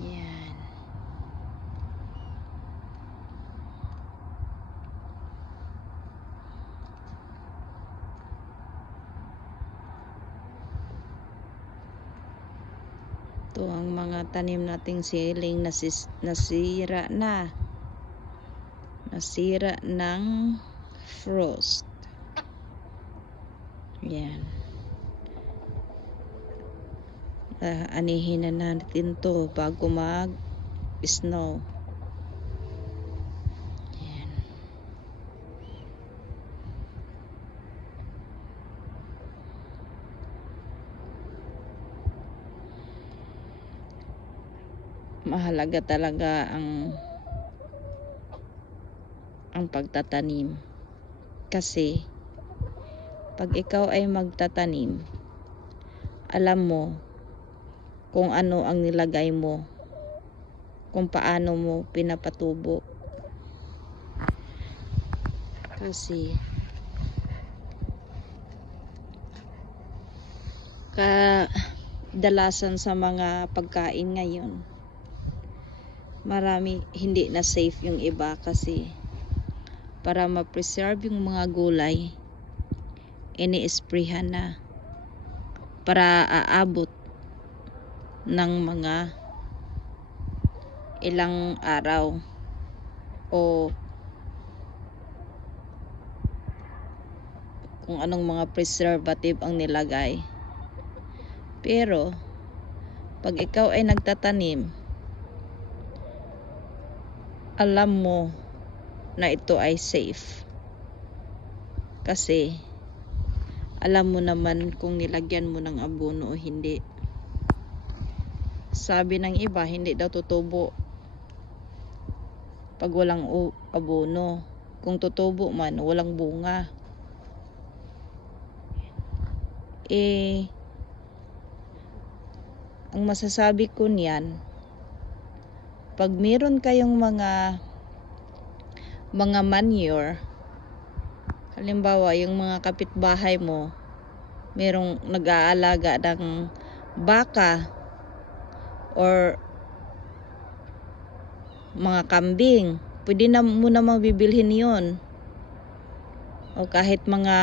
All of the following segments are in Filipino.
Yan. Ito ang mga tanim nating siling nasis, nasira na. Nasira ng frost. Yan. Ah, anihin na natin to bago mag snow. Mahalaga talaga ang ang pagtatanim. Kasi pag ikaw ay magtatanim, alam mo kung ano ang nilagay mo, kung paano mo pinapatubo. Kasi kadalasan sa mga pagkain ngayon, marami hindi na safe yung iba kasi para ma-preserve yung mga gulay, ini-sprayhan na para aabot ng mga ilang araw o kung anong mga preservative ang nilagay. Pero pag ikaw ay nagtatanim, alam mo na ito ay safe. Kasi alam mo naman kung nilagyan mo ng abono o hindi. Sabi ng iba, hindi daw tutubo pag walang abono. Kung tutubo man, walang bunga. Eh, ang masasabi ko niyan, pag meron kayong mga mga manure, halimbawa yung mga kapitbahay mo, merong nag-aalaga ng baka or mga kambing, pwede na mo namang bibilhin yon o kahit mga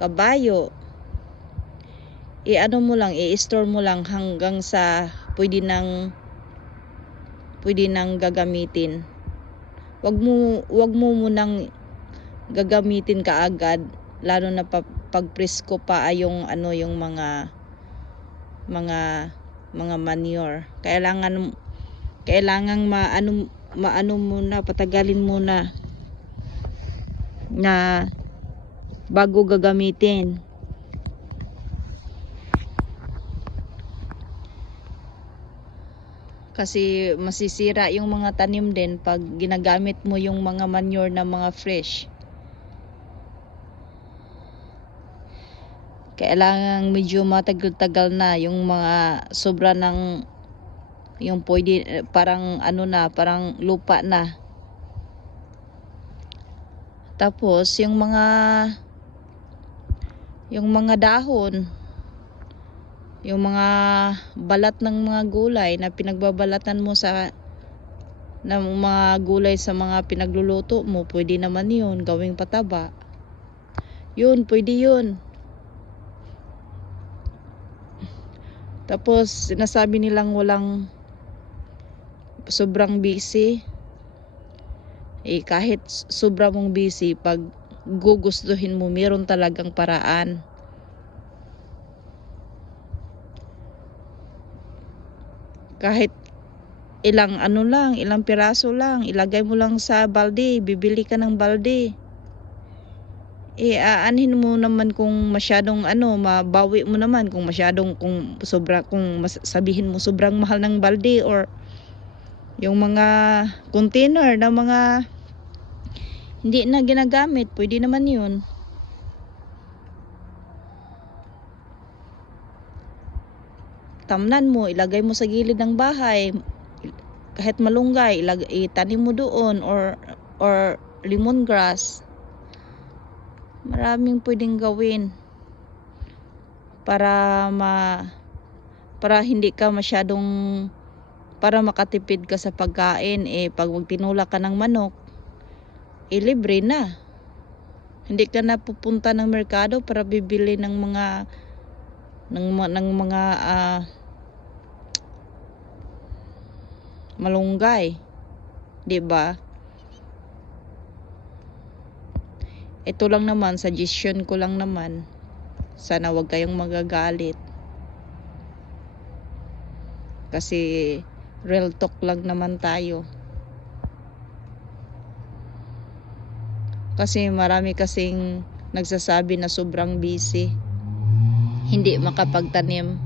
kabayo i-ano mo lang, i-store mo lang hanggang sa pwede nang pwede nang gagamitin. Wag mo wag mo munang gagamitin kaagad lalo na pa, pag presko pa ay yung ano yung mga mga mga manure. Kailangan kailangan maano maano muna patagalin muna na bago gagamitin. Kasi masisira yung mga tanim din pag ginagamit mo yung mga manure na mga fresh. Kailangan medyo matagal-tagal na yung mga sobra ng yung pwede parang ano na, parang lupa na. Tapos yung mga yung mga dahon yung mga balat ng mga gulay na pinagbabalatan mo sa ng mga gulay sa mga pinagluluto mo, pwede naman yun, gawing pataba. Yun, pwede yun. Tapos, sinasabi nilang walang sobrang busy. Eh, kahit sobra mong busy, pag gugustuhin mo, meron talagang paraan. kahit ilang ano lang, ilang piraso lang, ilagay mo lang sa balde, bibili ka ng balde. Eh, aanhin mo naman kung masyadong ano, mabawi mo naman kung masyadong, kung sobra, kung mas, sabihin mo sobrang mahal ng balde or yung mga container na mga hindi na ginagamit, pwede naman yun. tamnan mo, ilagay mo sa gilid ng bahay. Kahit malunggay, ilag, itanim mo doon or or lemongrass. Maraming pwedeng gawin para ma para hindi ka masyadong para makatipid ka sa pagkain. Eh pag wag tinulak ka ng manok eh libre na. Hindi ka na pupunta ng merkado para bibili ng mga ng, ng mga ah, malunggay. 'di ba ito lang naman suggestion ko lang naman. Sana wag kayong magagalit. Kasi real talk lang naman tayo. Kasi marami kasing nagsasabi na sobrang busy. Hindi makapagtanim.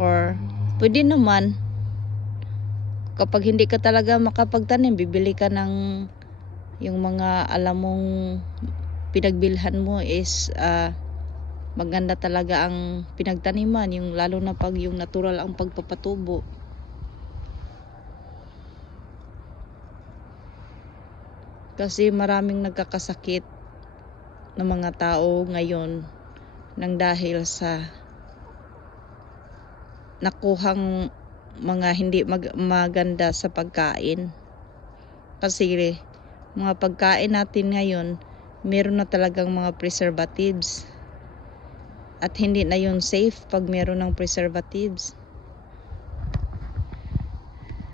Or pwede naman. Kapag hindi ka talaga makapagtanim bibili ka ng yung mga alam mong pinagbilhan mo is ah, maganda talaga ang pinagtaniman yung lalo na pag yung natural ang pagpapatubo. Kasi maraming nagkakasakit ng mga tao ngayon nang dahil sa nakuhang mga hindi mag- maganda sa pagkain. Kasi mga pagkain natin ngayon meron na talagang mga preservatives. At hindi na yun safe pag meron ng preservatives